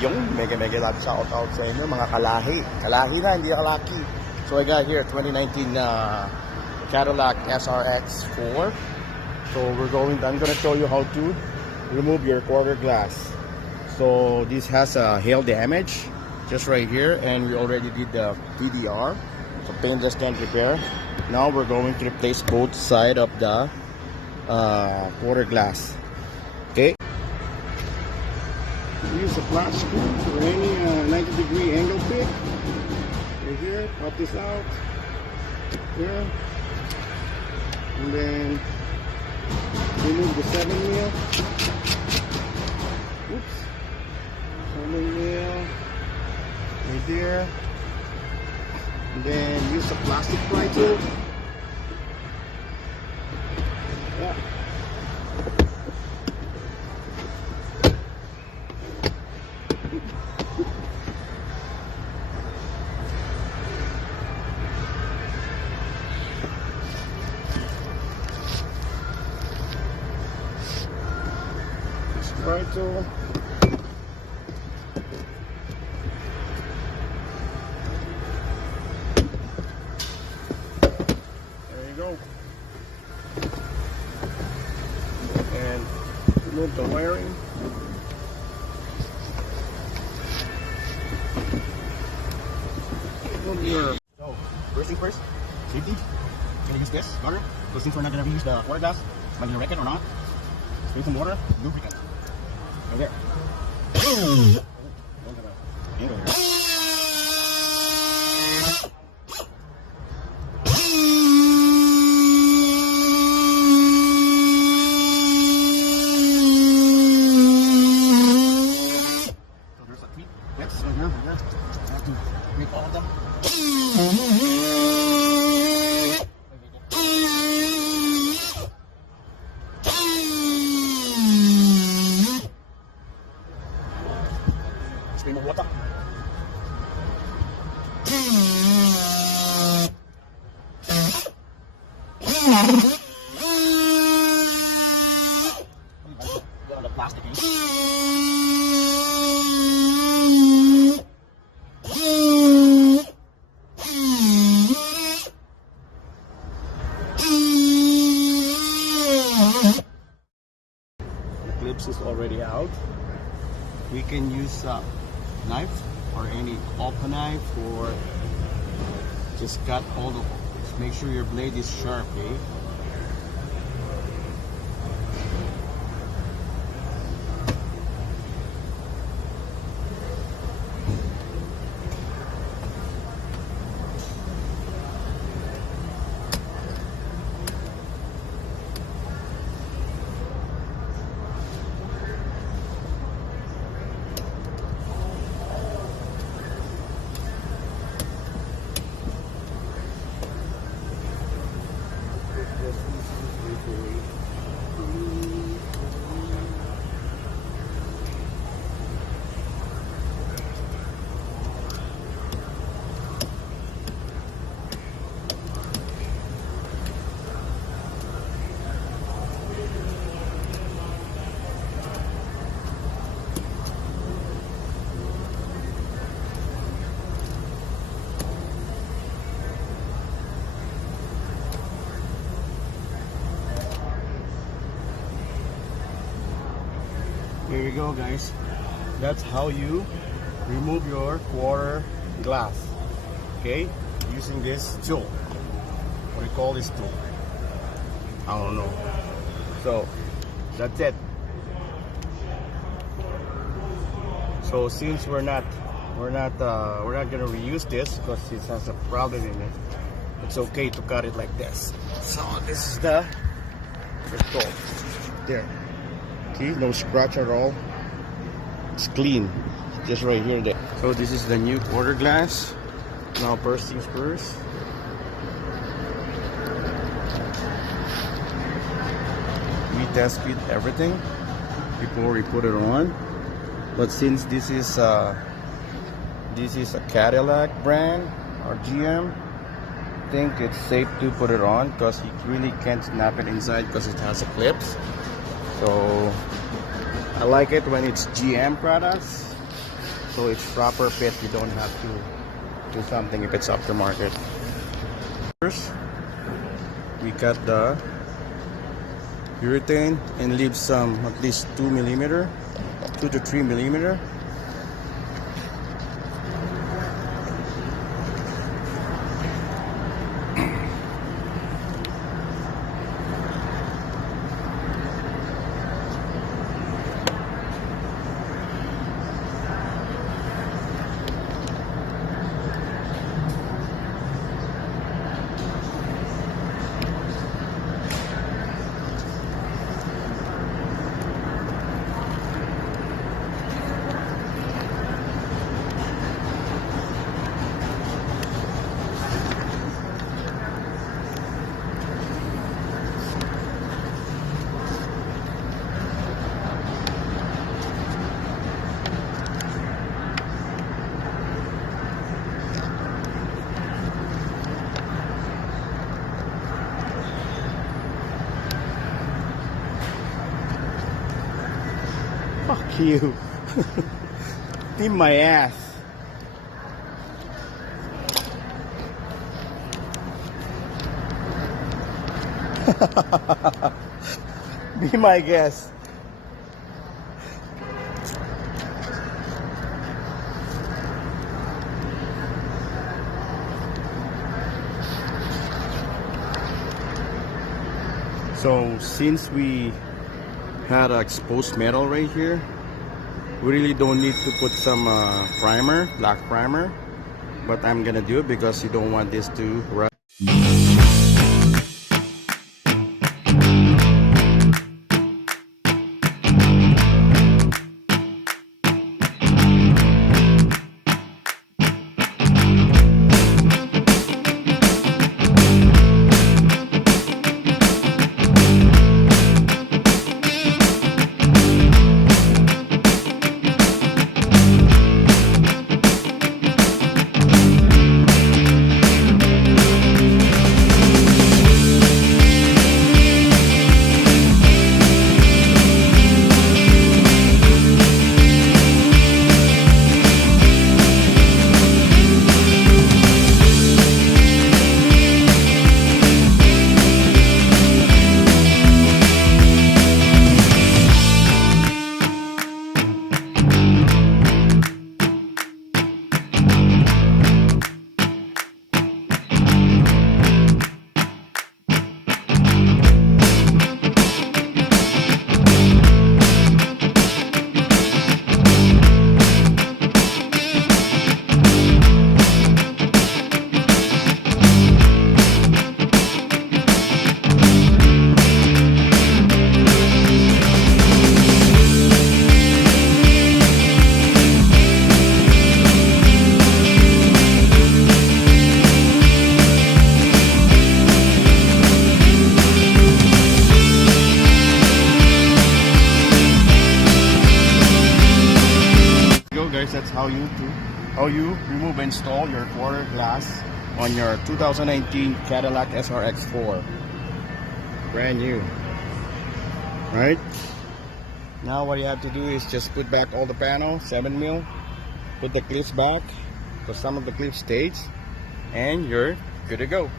Yung mega love shout out sa inyo mga kalahi. Kalahi na, hindi kalaki. So I got here 2019 Cadillac SRX4. So I'm gonna show you how to remove your quarter glass. So this has a hail damage just right here, and we already did the PDR. So paintless dent repair. Now we're going to replace both side of the quarter glass. Okay. Use a flat screw for any 90-degree angle fit. Right here, pop this out. Here. And then remove the 7 mil. Oops. 7 mil. Right there. And then use a plastic pry tool. Yeah. Pry tool. There you go. And remove the wiring. So, first things first, safety. Gonna use this gutter. Those things we're not gonna reuse the water glass. Am I gonna wreck it or not? Spray some water, lubricant. Right there. Don't have an angle here. So there's like 3 clips right here. I have to make all of them. Spray more water. Get on the plastic. The clips is already out. We can use a knife or any open knife, or just cut all the. Just make sure your blade is sharp, okay? Here you go, guys. That's how you remove your quarter glass. Okay, using this tool. What do you call this tool? I don't know. So that's it. So since we're not gonna reuse this because it has a problem in it, it's okay to cut it like this. So this is the tool. There. See, no scratch at all. It's clean, just right here. There. So this is the new quarter glass. Now first things first. We test fit everything before we put it on. But since this is a Cadillac brand or GM, I think it's safe to put it on because you really can't snap it inside because it has a clips. So I like it when it's GM products. So it's proper fit. You don't have to do something if it's aftermarket. First, we cut the urethane and leave some at least 2 to 3 millimeter. Fuck you. In my ass. Be my guest. So since we had an exposed metal right here, we really don't need to put some primer, black primer, but I'm gonna do it because you don't want this to rust. Guys, that's how you remove and install your quarter glass on your 2019 Cadillac SRX4, brand new. Right now what you have to do is just put back all the panel, 7mm, put the clips back because some of the clips stayed, and you're good to go.